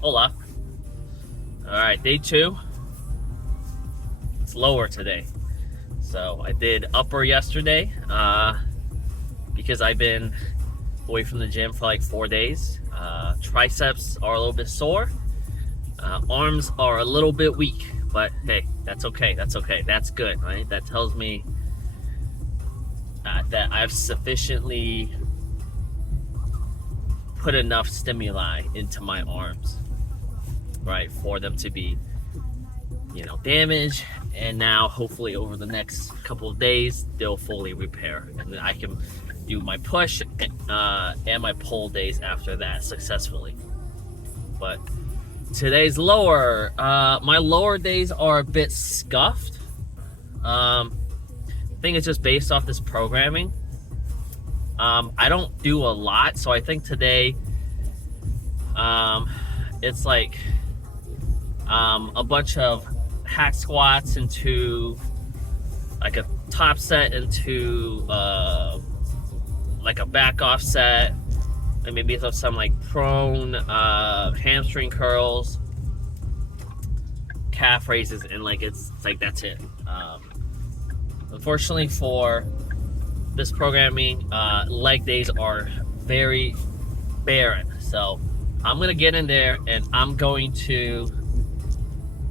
Hola. All right, day 2. It's lower today. So I did upper yesterday because I've been away from the gym for like 4 days. Triceps are a little bit sore. Arms are a little bit weak, but hey, that's okay. That's okay. That's good, right? That tells me that I've sufficiently put enough stimuli into my arms, right, for them to be, damaged. And now, hopefully, over the next couple of days, they'll fully repair, and then I can do my push and my pull days after that successfully. But today's lower. My lower days are a bit scuffed. I think it's just based off this programming. I don't do a lot, so I think today it's like a bunch of hack squats into like a top set into like a back off set, and maybe some like prone hamstring curls, calf raises, and like it's like that's it. Unfortunately for this programming, leg days are very barren. So I'm gonna get in there and I'm going to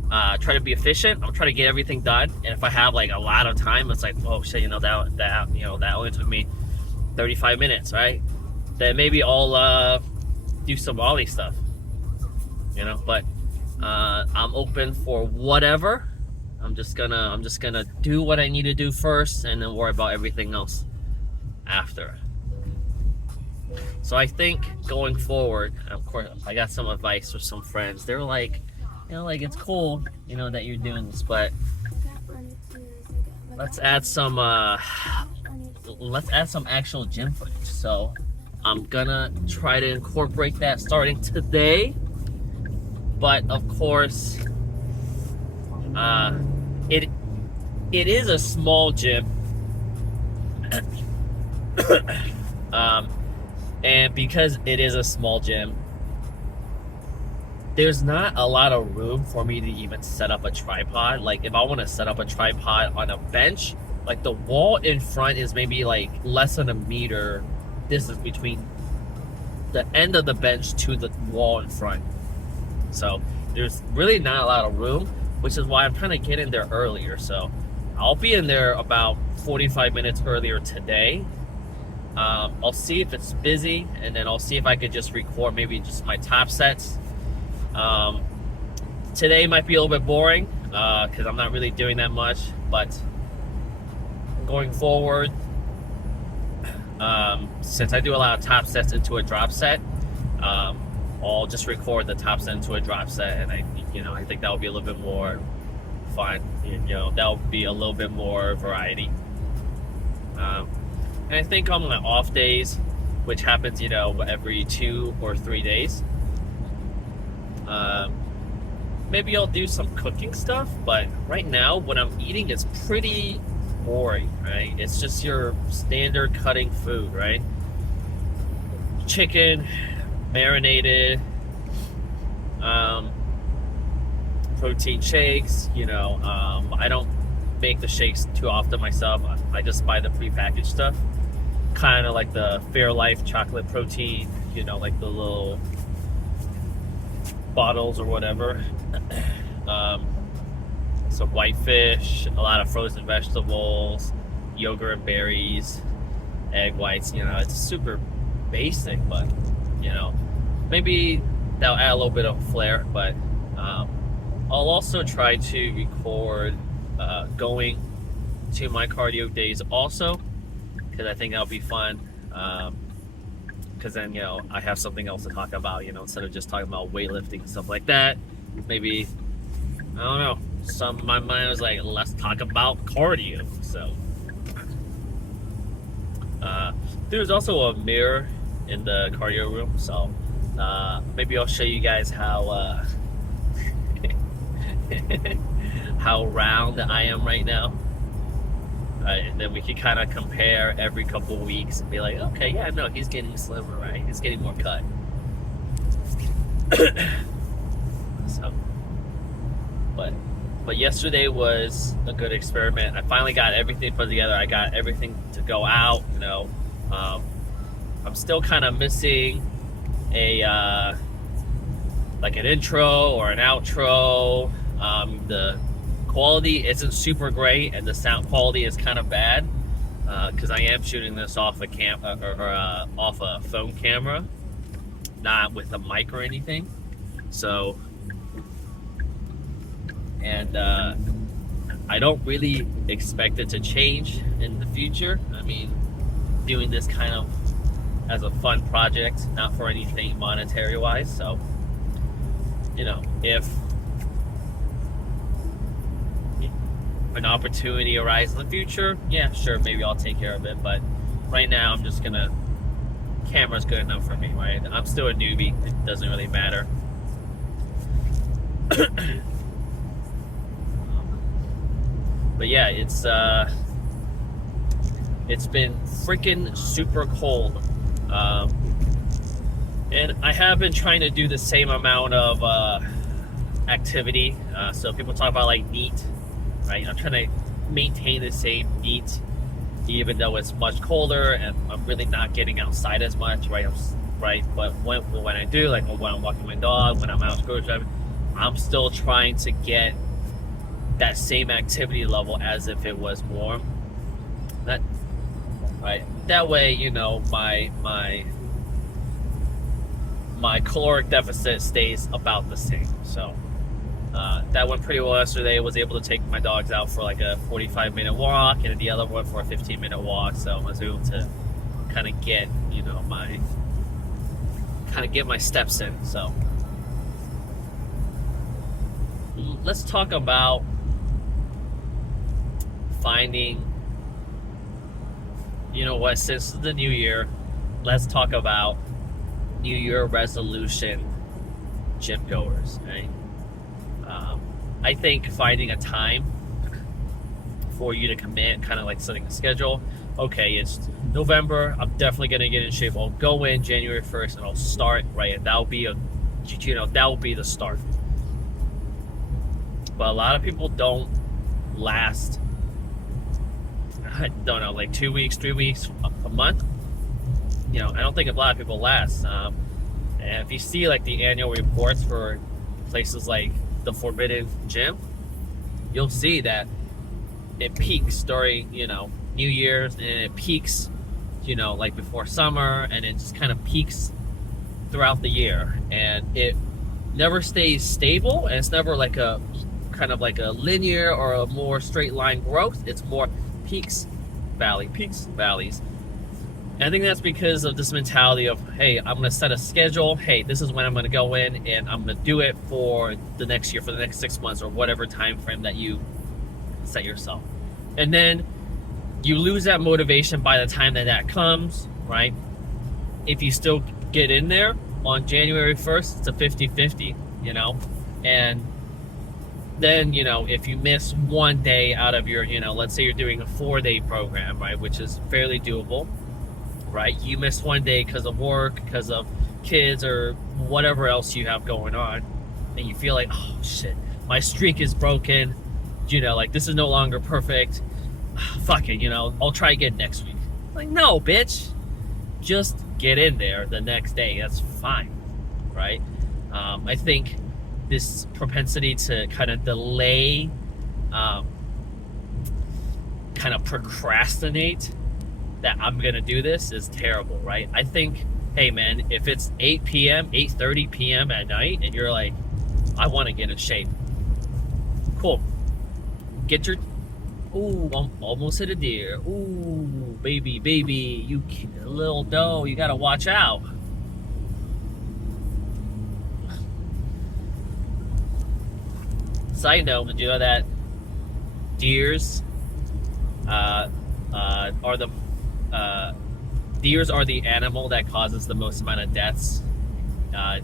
try to be efficient. I'm trying to get everything done. And if I have like a lot of time, it's like, oh shit, that only took me 35 minutes, right? Then maybe I'll do some Ollie stuff, But I'm open for whatever. I'm just gonna do what I need to do first, and then worry about everything else after. So I think going forward, of course, I got some advice from some friends. They're like, it's cool, that you're doing this, but let's add some actual gym footage. So I'm gonna try to incorporate that starting today. But of course, it is a small gym. And because it is a small gym, there's not a lot of room for me to even set up a tripod. Like if I want to set up a tripod on a bench, like the wall in front is maybe like less than a meter distance between the end of the bench to the wall in front. So there's really not a lot of room, which is why I'm trying to get in there earlier. So I'll be in there about 45 minutes earlier today. I'll see if it's busy, and then I'll see if I could just record maybe just my top sets. Today might be a little bit boring because I'm not really doing that much, but going forward, since I do a lot of top sets into a drop set, I'll just record the top set into a drop set, and I think that would be a little bit more fun. That would be a little bit more variety. And I think on my off days, which happens, every 2 or 3 days, maybe I'll do some cooking stuff. But right now, what I'm eating is pretty boring, right? It's just your standard cutting food, right? Chicken, marinated, protein shakes. I don't make the shakes too often myself. I just buy the prepackaged stuff, kind of like the Fairlife chocolate protein, like the little bottles or whatever. Some white fish, a lot of frozen vegetables, yogurt and berries, egg whites. It's super basic, but maybe that'll add a little bit of flair. But I'll also try to record going to my cardio days also, because I think that'll be fun. Because then I have something else to talk about. Instead of just talking about weightlifting and stuff like that. Maybe, I don't know, my mind was like, let's talk about cardio. So there's also a mirror in the cardio room, so maybe I'll show you guys how how round I am right now. And then we can kind of compare every couple of weeks and be like, okay, yeah, no, he's getting slimmer, right? He's getting more cut. But yesterday was a good experiment. I finally got everything put together. I got everything to go out. I'm still kind of missing a like an intro or an outro. The quality isn't super great, and the sound quality is kind of bad because I am shooting this off a off a phone camera, not with a mic or anything. So, and I don't really expect it to change in the future. I mean, doing this kind of as a fun project, not for anything monetary wise. So, if an opportunity arises in the future, yeah, sure, maybe I'll take care of it. But right now, I'm just gonna, camera's good enough for me, right? I'm still a newbie. It doesn't really matter. But yeah, it's been freaking super cold. And I have been trying to do the same amount of activity. So people talk about like NEAT, right? I'm trying to maintain the same NEAT, even though it's much colder and I'm really not getting outside as much, right? But when I do, like when I'm walking my dog, when I'm out grocery shopping, I'm still trying to get that same activity level as if it was warm. That way, my caloric deficit stays about the same. So that went pretty well yesterday. I was able to take my dogs out for like a 45-minute walk and the other one for a 15-minute walk. So I was able to kind of get, my steps in. So let's talk about finding, since the new year, let's talk about New Year resolution gym goers, right? I think finding a time for you to commit, kind of like setting a schedule. Okay, it's November. I'm definitely gonna get in shape. I'll go in January 1st and I'll start, right? And that'll be the start. But a lot of people don't last. I don't know, like 2 weeks, 3 weeks, a month. I don't think a lot of people last. And if you see like the annual reports for places like the Forbidden Gym, you'll see that it peaks during, New Year's, and it peaks, like before summer, and it just kind of peaks throughout the year. And it never stays stable, and it's never like a kind of like a linear or a more straight line growth. It's more peaks, valleys. And I think that's because of this mentality of, hey, I'm going to set a schedule. Hey, this is when I'm going to go in, and I'm going to do it for the next year, for the next 6 months, or whatever time frame that you set yourself. And then you lose that motivation by the time that comes, right? If you still get in there on January 1st, it's a 50-50, And then, if you miss one day out of your, let's say you're doing a 4-day program, right, which is fairly doable, right? You miss one day because of work, because of kids, or whatever else you have going on, and you feel like, oh shit, my streak is broken, like this is no longer perfect. Fuck it, I'll try again next week. Like, no, bitch, just get in there the next day. That's fine, right? I think this propensity to kind of delay, kind of procrastinate that I'm gonna do this is terrible, right? I think, hey man, if it's 8 p.m., 8:30 p.m. at night, and you're like, I want to get in shape, cool. Get your, almost hit a deer. Ooh, baby, you little doe, you gotta watch out. Side note, did you know that deers deers are the animal that causes the most amount of deaths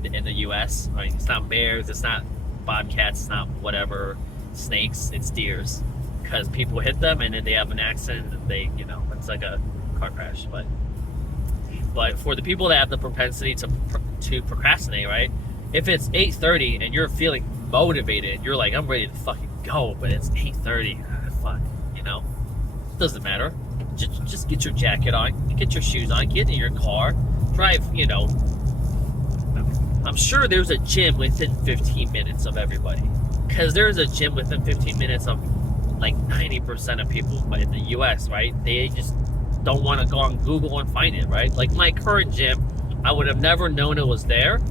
in the U.S. Right? It's not bears, it's not bobcats, it's not whatever snakes. It's deers, because people hit them and then they have an accident. And they, it's like a car crash. But for the people that have the propensity to procrastinate, right? If it's 8:30 and you're feeling motivated. You're like, I'm ready to fucking go, but it's 8:30. Fuck, you know, doesn't matter. Just get your jacket on, get your shoes on, get in your car, drive. You know, I'm sure there's a gym within 15 minutes of everybody, because there's a gym within 15 minutes of like 90% of people in the U.S. Right? They just don't want to go on Google and find it. Right? Like my current gym, I would have never known it was there.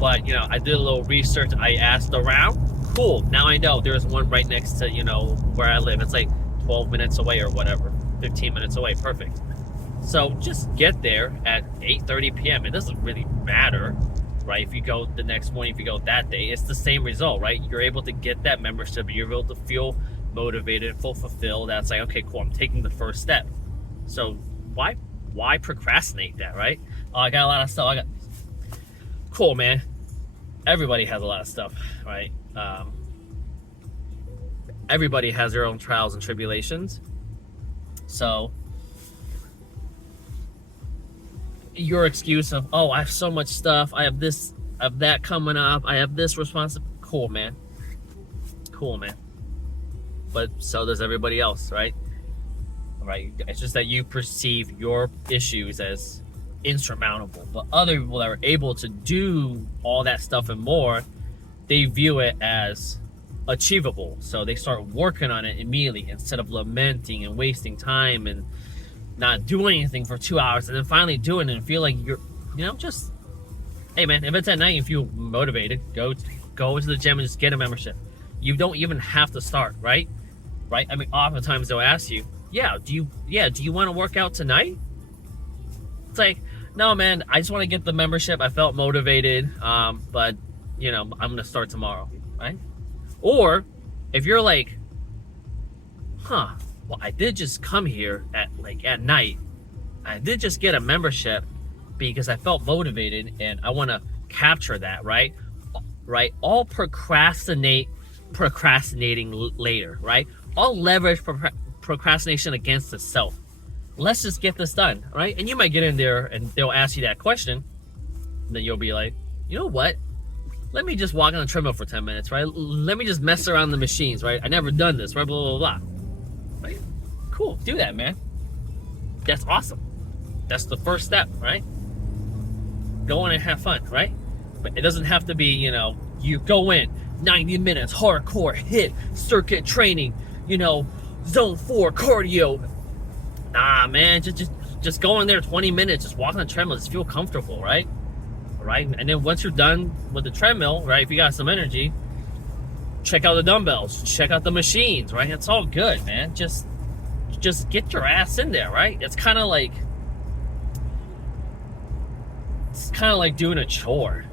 But, you know, I did a little research. I asked around. Cool. Now I know there's one right next to, you know, where I live. It's like 12 minutes away or whatever. 15 minutes away. Perfect. So just get there at 8:30 p.m. It doesn't really matter, right? If you go the next morning, if you go that day, it's the same result, right? You're able to get that membership. You're able to feel motivated, fulfilled. That's like, okay, cool. I'm taking the first step. So why procrastinate that, right? Oh, I got a lot of stuff. Cool, man. Everybody has a lot of stuff, right? Everybody has their own trials and tribulations. So your excuse of, oh, I have so much stuff, I have this, I have that coming up, I have this responsibility. Cool, man. But so does everybody else, right? Right? It's just that you perceive your issues as insurmountable, but other people that are able to do all that stuff and more, they view it as achievable. So they start working on it immediately instead of lamenting and wasting time and not doing anything for 2 hours and then finally doing it and feel like you're, you know, just, hey man, if it's at night, if you motivated, go to the gym and just get a membership. You don't even have to start, right? I mean, oftentimes they'll ask you, do you want to work out tonight? It's like, no, man, I just want to get the membership. I felt motivated, but, you know, I'm going to start tomorrow, right? Or if you're like, well, I did just come here at night. I did just get a membership because I felt motivated and I want to capture that, right? I'll procrastinating later, right? I'll leverage procrastination against the self. Let's just get this done, right? And you might get in there and they'll ask you that question. And then you'll be like, you know what? Let me just walk on the treadmill for 10 minutes, right? Let me just mess around the machines, right? I never done this, right? Blah, blah, blah. Right? Cool. Do that, man. That's awesome. That's the first step, right? Go in and have fun, right? But it doesn't have to be, you know, you go in 90 minutes, hardcore, hit, circuit training, you know, zone 4 cardio. Nah, man, just go in there 20 minutes, just walk on the treadmill, just feel comfortable, right? And then once you're done with the treadmill, right, if you got some energy, check out the dumbbells, check out the machines, right? It's all good, man. Just get your ass in there, right? It's kind of like doing a chore.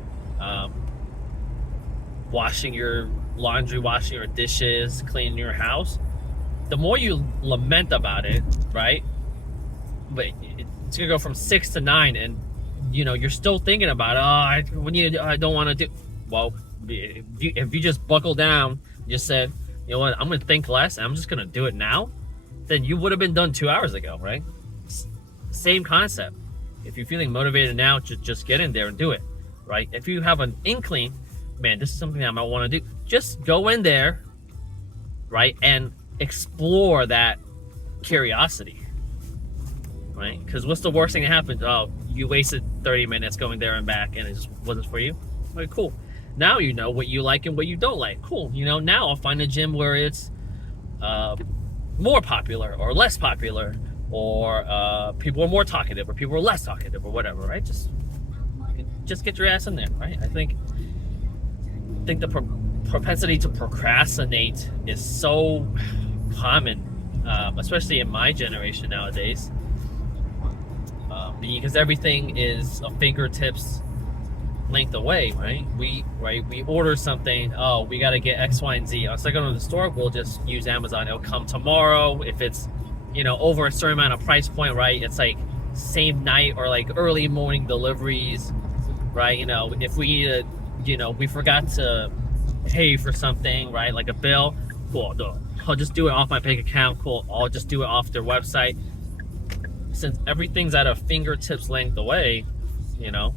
Washing your laundry, washing your dishes, cleaning your house. The more you lament about it, right? But it's gonna go from 6 to 9, and you know you're still thinking about it. I don't want to do. Well, if you just buckle down, just said, you know what, I'm gonna think less, and I'm just gonna do it now, then you would have been done 2 hours ago, right? Same concept. If you're feeling motivated now, just get in there and do it, right? If you have an inkling, man, this is something I might want to do, just go in there, right, and explore that curiosity, right? Because what's the worst thing that happens? Oh, you wasted 30 minutes going there and back and it just wasn't for you. Right, cool. Now you know what you like and what you don't like. Cool. You know, now I'll find a gym where it's more popular or less popular, or people are more talkative or people are less talkative or whatever, right? Just get your ass in there, right? I think the propensity to procrastinate is so common, especially in my generation nowadays, because everything is a fingertips length away, right? We order something, oh, we got to get X, Y, and Z. Instead of going to the store, we'll just use Amazon. It'll come tomorrow. If it's, you know, over a certain amount of price point, right? It's like same night or like early morning deliveries, right? You know, if we need a, you know, we forgot to pay for something, right? Like a bill, cool. I'll just do it off my bank account. Cool. I'll just do it off their website. Since everything's at a fingertips length away, you know,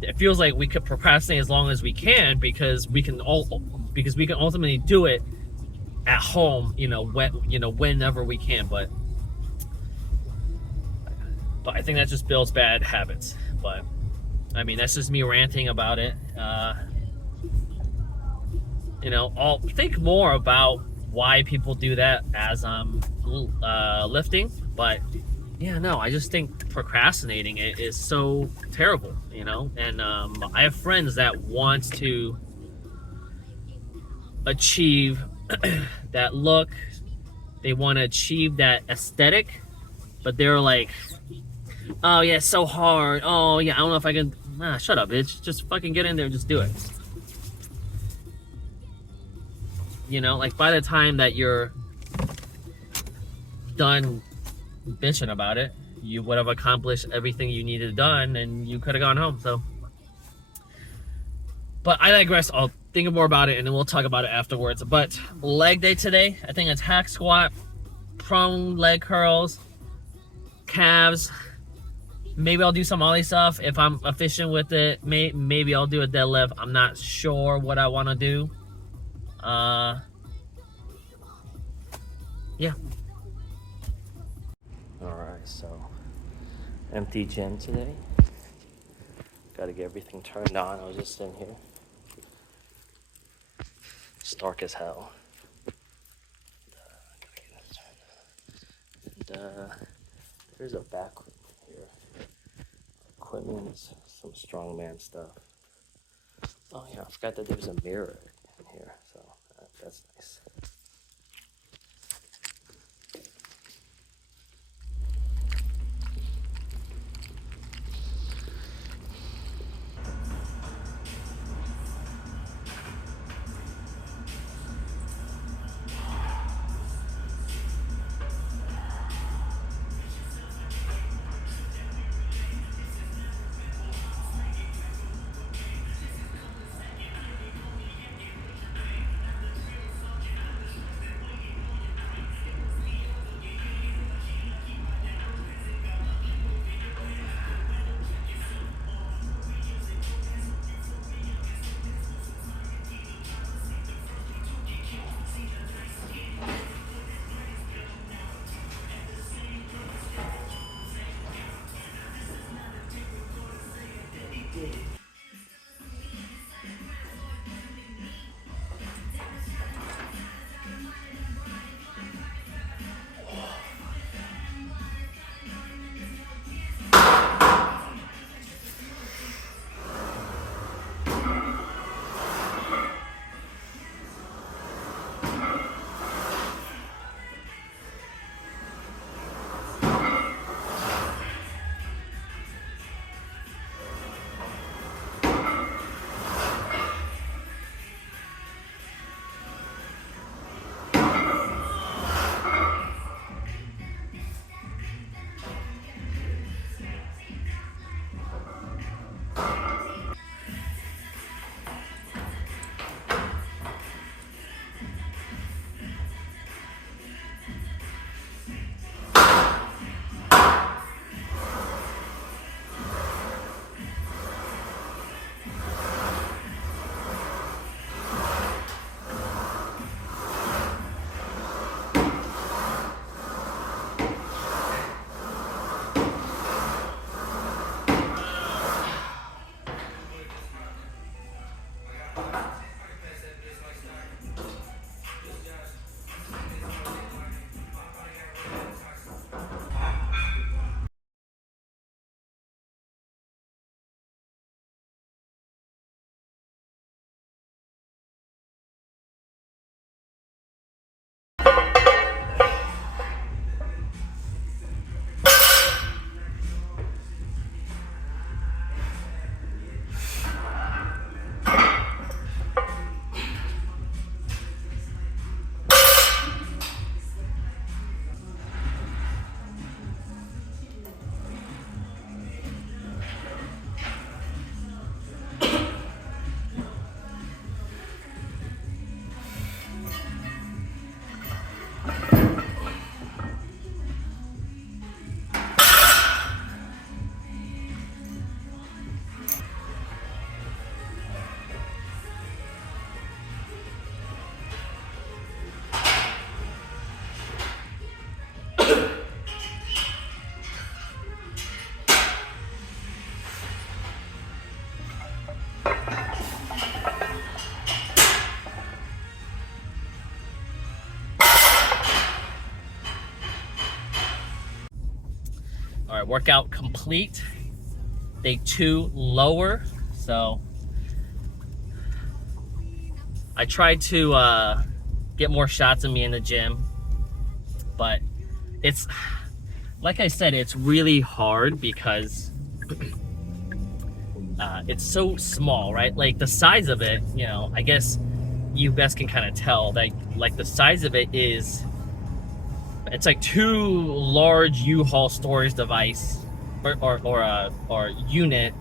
it feels like we could procrastinate as long as we can because because we can ultimately do it at home, whenever we can. But I think that just builds bad habits. But I mean, that's just me ranting about it. I'll think more about why people do that as I'm lifting. But yeah, no, I just think procrastinating is so terrible, and I have friends that want to achieve that look, they want to achieve that aesthetic, but they're like, oh yeah, it's so hard, oh yeah, I don't know if I can. Nah, shut up, bitch, just fucking get in there and just do it. Like, by the time that you're done bitching about it, you would have accomplished everything you needed done and you could have gone home. So, but I digress. I'll think more about it and then we'll talk about it afterwards. But leg day today, I think it's hack squat, prone leg curls, calves. Maybe I'll do some ollie stuff if I'm efficient with it. Maybe I'll do a deadlift. I'm not sure what I want to do. Yeah. Alright, so empty gym today. Gotta get everything turned on. I was just in here. It's dark as hell. And there's a back here. Equipment, some strongman stuff. Oh yeah, I forgot that there was a mirror in here, so that's nice. workout complete. Day 2 lower. So I tried to get more shots of me in the gym, but it's, like I said, it's really hard because it's so small, right? Like the size of it, you know, I guess you guys can kind of tell that, like the size of it is, it's like 2 large U-Haul storage device or unit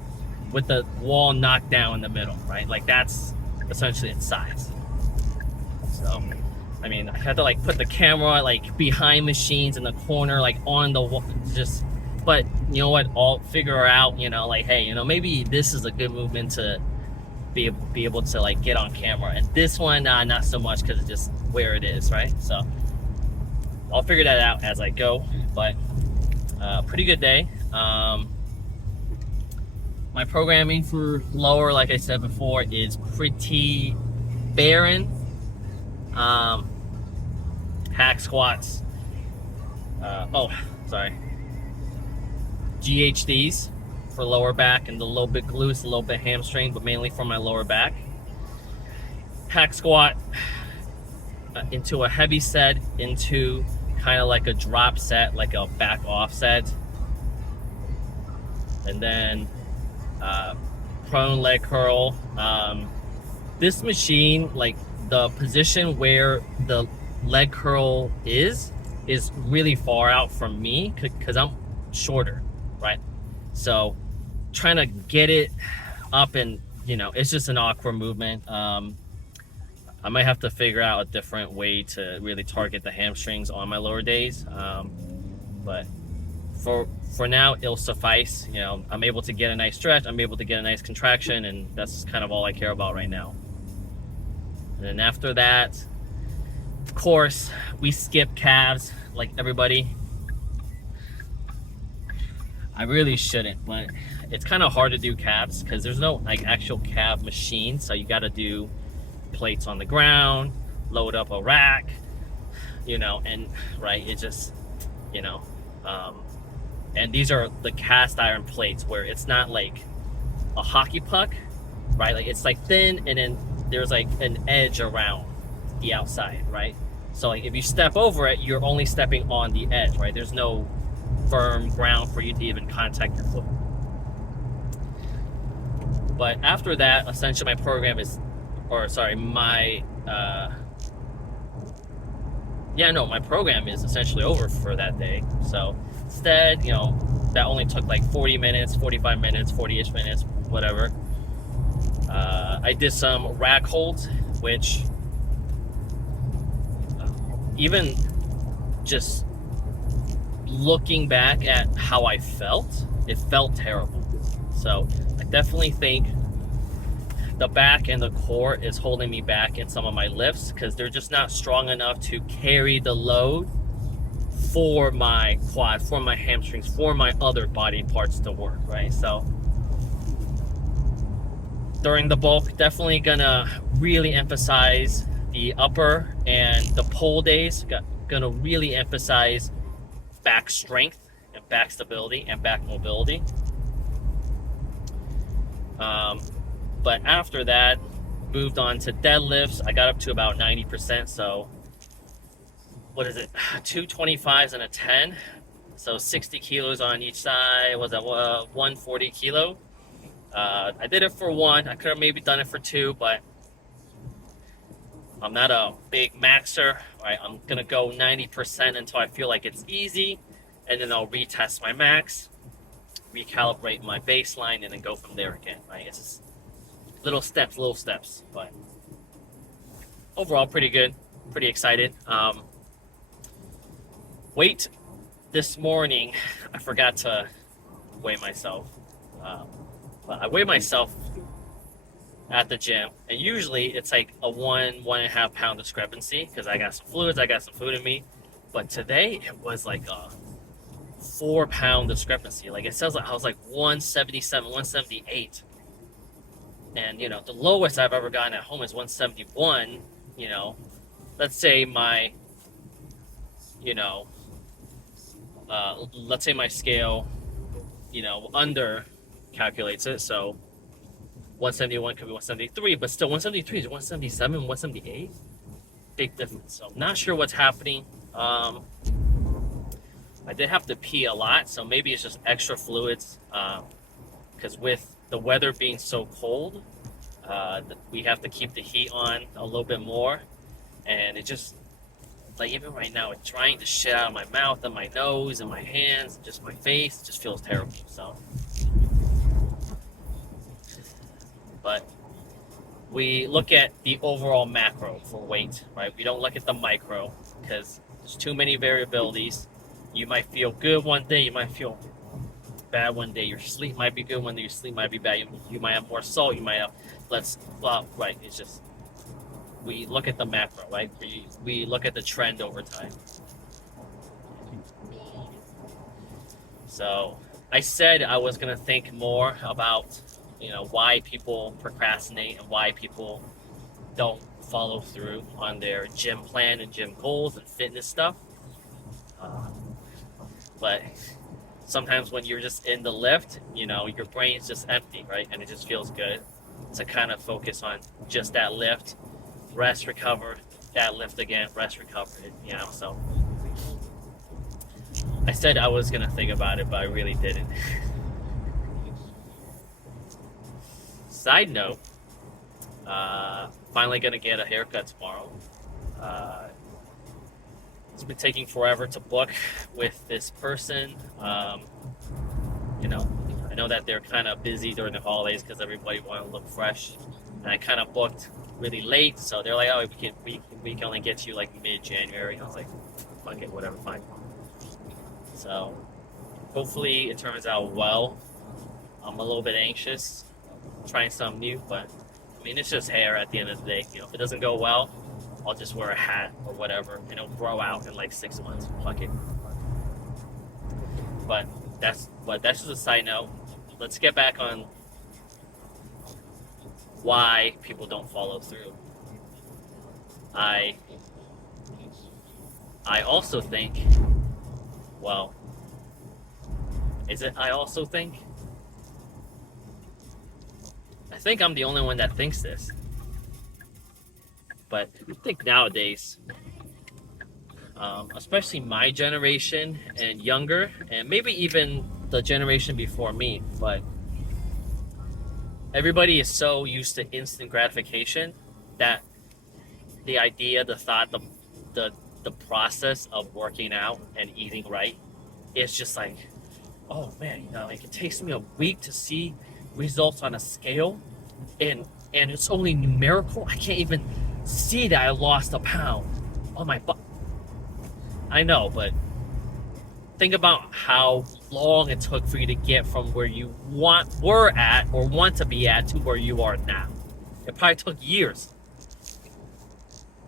with the wall knocked down in the middle, right? Like that's essentially its size. So, I mean, I had to like put the camera like behind machines in the corner, like on the wall, just. But you know what? I'll figure out. You know, like, hey, you know, maybe this is a good movement to be able to like get on camera, and this one, not so much because it's just where it is, right? So I'll figure that out as I go. But pretty good day. My programming for lower, like I said before, is pretty barren. Hack squats. GHDs for lower back and a little bit glutes, a little bit hamstring, but mainly for my lower back. Hack squat into a heavy set, into kind of like a drop set, like a back offset, and then prone leg curl. This machine, like the position where the leg curl is really far out from me because I'm shorter, right? So trying to get it up, and you know, it's just an awkward movement. I might have to figure out a different way to really target the hamstrings on my lower days, but for now it'll suffice. You know, I'm able to get a nice stretch, I'm able to get a nice contraction, and that's kind of all I care about right now. And then after that, of course, we skip calves like everybody. I really shouldn't, but it's kind of hard to do calves because there's no like actual calf machine. So you got to do plates on the ground, load up a rack, you know, and right, it just, you know, and these are the cast iron plates where it's not like a hockey puck, right? Like it's like thin, and then there's like an edge around the outside, right? So like if you step over it, you're only stepping on the edge, right? There's no firm ground for you to even contact your foot. But after that, essentially my program is, my program is essentially over for that day. So instead, you know, that only took like 40 minutes, 45 minutes, 40-ish minutes, whatever. I did some rack holds, which even just looking back at how I felt, it felt terrible. So I definitely think the back and the core is holding me back in some of my lifts because they're just not strong enough to carry the load for my quad, for my hamstrings, for my other body parts to work, right? So during the bulk, definitely gonna really emphasize the upper and the pull days. Gonna really emphasize back strength and back stability and back mobility. But after that, moved on to deadlifts. I got up to about 90%. So what is it? 225s and a 10. So 60 kilos on each side. Was that 140 kilo? I did it for 1. I could have maybe done it for 2, but I'm not a big maxer. Right? I'm gonna go 90% until I feel like it's easy, and then I'll retest my max, recalibrate my baseline, and then go from there again. Right? It's just little steps. But overall, pretty good. Pretty excited. Weight this morning, I forgot to weigh myself. But I weigh myself at the gym, and usually it's like a 1.5 pound discrepancy because I got some fluids, I got some food in me. But today it was like a 4 pound discrepancy. Like it says, like I was like 177, 178, and you know, the lowest I've ever gotten at home is 171. You know, let's say my, you know, let's say my scale under calculates it. So 171 could be 173, but still 173 is 177, 178. Big difference. So I'm not sure what's happening. I did have to pee a lot, so maybe it's just extra fluids. Because with the weather being so cold, we have to keep the heat on a little bit more, and it just like even right now, it's drying the shit out of my mouth and my nose and my hands, and just my face. It just feels terrible. So, but we look at the overall macro for weight, right? We don't look at the micro because there's too many variabilities. You might feel good one day, you might feel bad one day. Your sleep might be good one day, your sleep might be bad. You might have more salt, you might have less, right? It's just, we look at the macro, right? We look at the trend over time. So I said I was going to think more about, why people procrastinate and why people don't follow through on their gym plan and gym goals and fitness stuff. But sometimes when you're just in the lift, your brain's just empty, right? And it just feels good to kind of focus on just that lift, rest, recover, that lift again, rest, recover, so I said I was gonna think about it, but I really didn't. Side note, finally gonna get a haircut tomorrow. It's been taking forever to book with this person. I know that they're kind of busy during the holidays because everybody want to look fresh, and I kind of booked really late, so they're like, "Oh, we can only get you like mid-January." I was like, "Fuck it, whatever, fine." So hopefully it turns out well. I'm a little bit anxious, trying something new, but I mean it's just hair at the end of the day. If it doesn't go well, I'll just wear a hat or whatever, and it'll grow out in like 6 months. Fuck it. But that's just a side note. Let's get back on why people don't follow through. I also think, well, is it I also think? I think I'm the only one that thinks this. But I think nowadays, especially my generation and younger, and maybe even the generation before me, but everybody is so used to instant gratification that the idea, the thought, the process of working out and eating right is just like, oh man, like it takes me a week to see results on a scale, and it's only numerical. I can't even see that I lost a pound on my butt. I know, but think about how long it took for you to get from where you were at or want to be at to where you are now. It probably took years.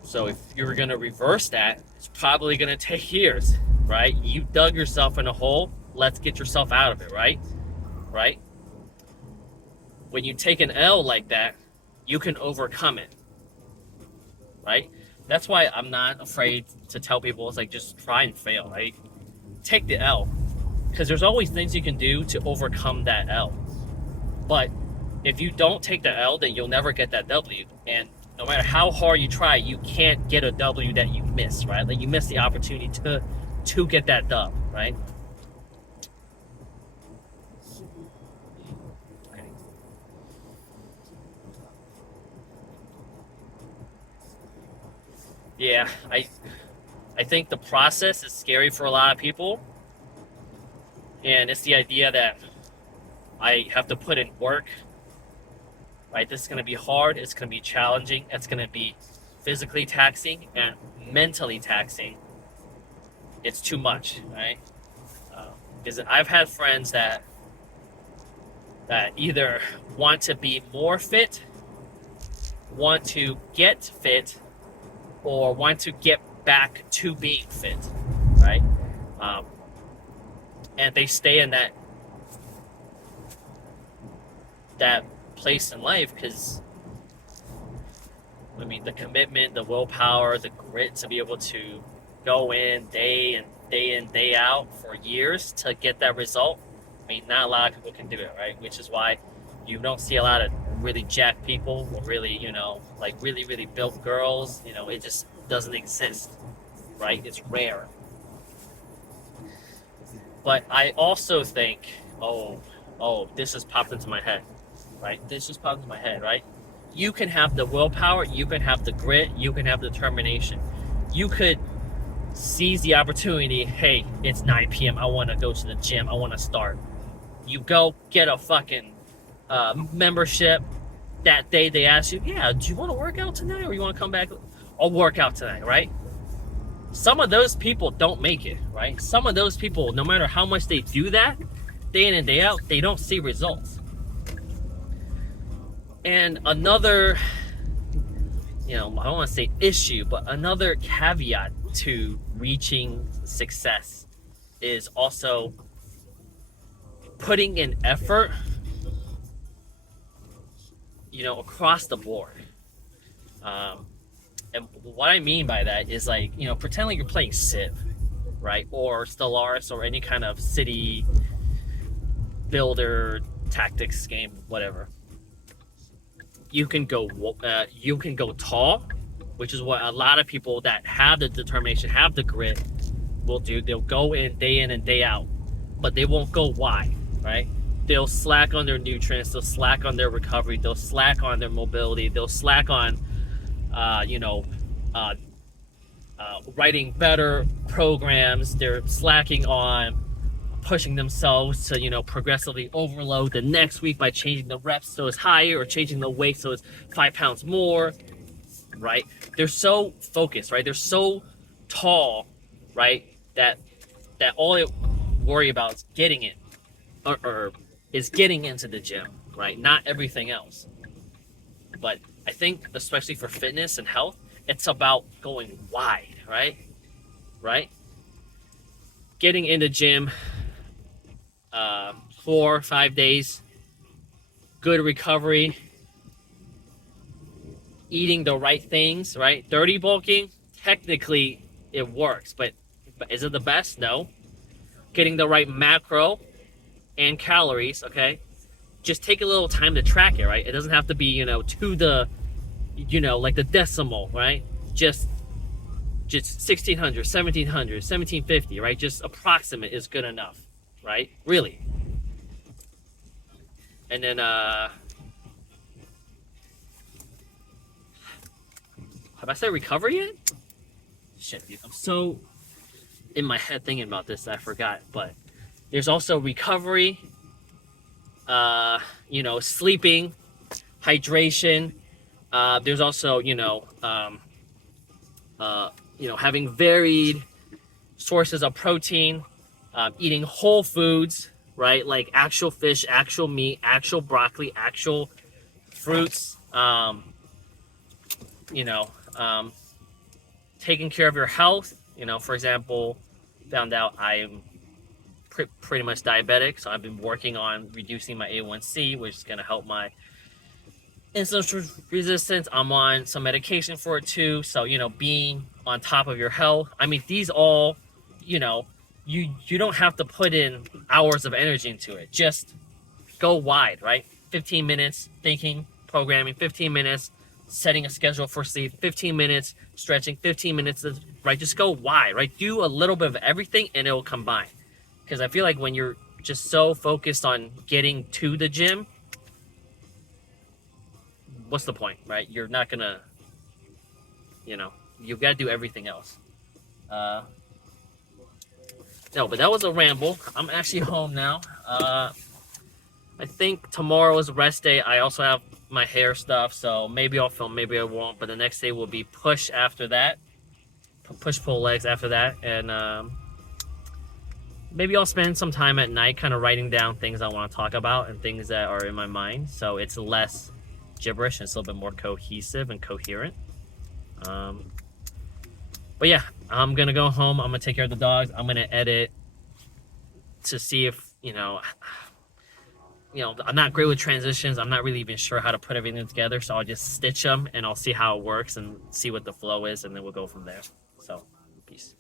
So if you were going to reverse that, it's probably going to take years, right? You dug yourself in a hole. Let's get yourself out of it, right? Right? When you take an L like that, you can overcome it, right? That's why I'm not afraid to tell people, it's like, just try and fail, right? Take the L, because there's always things you can do to overcome that L. But if you don't take the L, then you'll never get that W. And no matter how hard you try, you can't get a W that you miss, right? Like you miss the opportunity to get that dub, right? Yeah, I think the process is scary for a lot of people. And it's the idea that I have to put in work, right? This is going to be hard. It's going to be challenging. It's going to be physically taxing and mentally taxing. It's too much, right? Because I've had friends that either want to be more fit, want to get fit, or want to get back to being fit, right? And they stay in that place in life because, I mean, the commitment, the willpower, the grit to be able to go in, day out for years to get that result, mean, not a lot of people can do it, right? Which is why you don't see a lot of really jacked people or really, like really, really built girls. It just doesn't exist, right? It's rare. But I also think, this just popped into my head, right? This just popped into my head, right? You can have the willpower, you can have the grit, you can have the determination. You could seize the opportunity. Hey, it's 9 p.m. I want to go to the gym. I want to start. You go get a fucking membership. That day they ask you, yeah, do you want to work out tonight or you want to come back? I'll work out tonight, right? Some of those people don't make it, right? Some of those people, no matter how much they do that, day in and day out, they don't see results. And another, I don't want to say issue, but another caveat to reaching success is also putting in effort, across the board. And what I mean by that is like, pretend like you're playing Civ, right? Or Stellaris or any kind of city builder tactics game, whatever. You can go tall, which is what a lot of people that have the determination, have the grit, will do. They'll go in and day out, but they won't go wide, right? They'll slack on their nutrients, they'll slack on their recovery, they'll slack on their mobility, they'll slack on, writing better programs. They're slacking on pushing themselves to, progressively overload the next week by changing the reps so it's higher or changing the weight so it's 5 pounds more, right? They're so focused, right? They're so tall, right? That all they worry about is getting it, or is getting into the gym, right? Not everything else. But I think, especially for fitness and health, it's about going wide, right? Right? Getting in the gym 4 or 5 days, good recovery, eating the right things, right? Dirty bulking, technically it works, but is it the best? No. Getting the right macro and calories, okay? Just take a little time to track it, right? It doesn't have to be, to the, like the decimal, right? Just 1600, 1700, 1750, right? Just approximate is good enough, right? Really. And then, have I said recovery yet? Shit, dude. I'm so in my head thinking about this that I forgot. But there's also recovery, sleeping, hydration. There's also, having varied sources of protein, eating whole foods, right? Like actual fish, actual meat, actual broccoli, actual fruits, taking care of your health. For example, found out I'm pretty much diabetic, so I've been working on reducing my A1C, which is going to help my insulin resistance. I'm on some medication for it too, so being on top of your health. I mean, these all, you don't have to put in hours of energy into it. Just go wide, right? 15 minutes thinking, programming, 15 minutes setting a schedule for sleep, 15 minutes stretching, 15 minutes, right? Just go wide, right? Do a little bit of everything and it will combine. Because I feel like when you're just so focused on getting to the gym, what's the point, right? You're not gonna, you've got to do everything else. No, but that was a ramble. I'm actually home now. I think tomorrow is rest day. I also have my hair stuff, so maybe I'll film, maybe I won't. But the next day will be push after that. Push-pull legs after that. And maybe I'll spend some time at night kind of writing down things I want to talk about and things that are in my mind. So it's less gibberish and it's a little bit more cohesive and coherent. But yeah, I'm going to go home. I'm going to take care of the dogs. I'm going to edit to see if, I'm not great with transitions. I'm not really even sure how to put everything together. So I'll just stitch them and I'll see how it works and see what the flow is. And then we'll go from there. So, peace.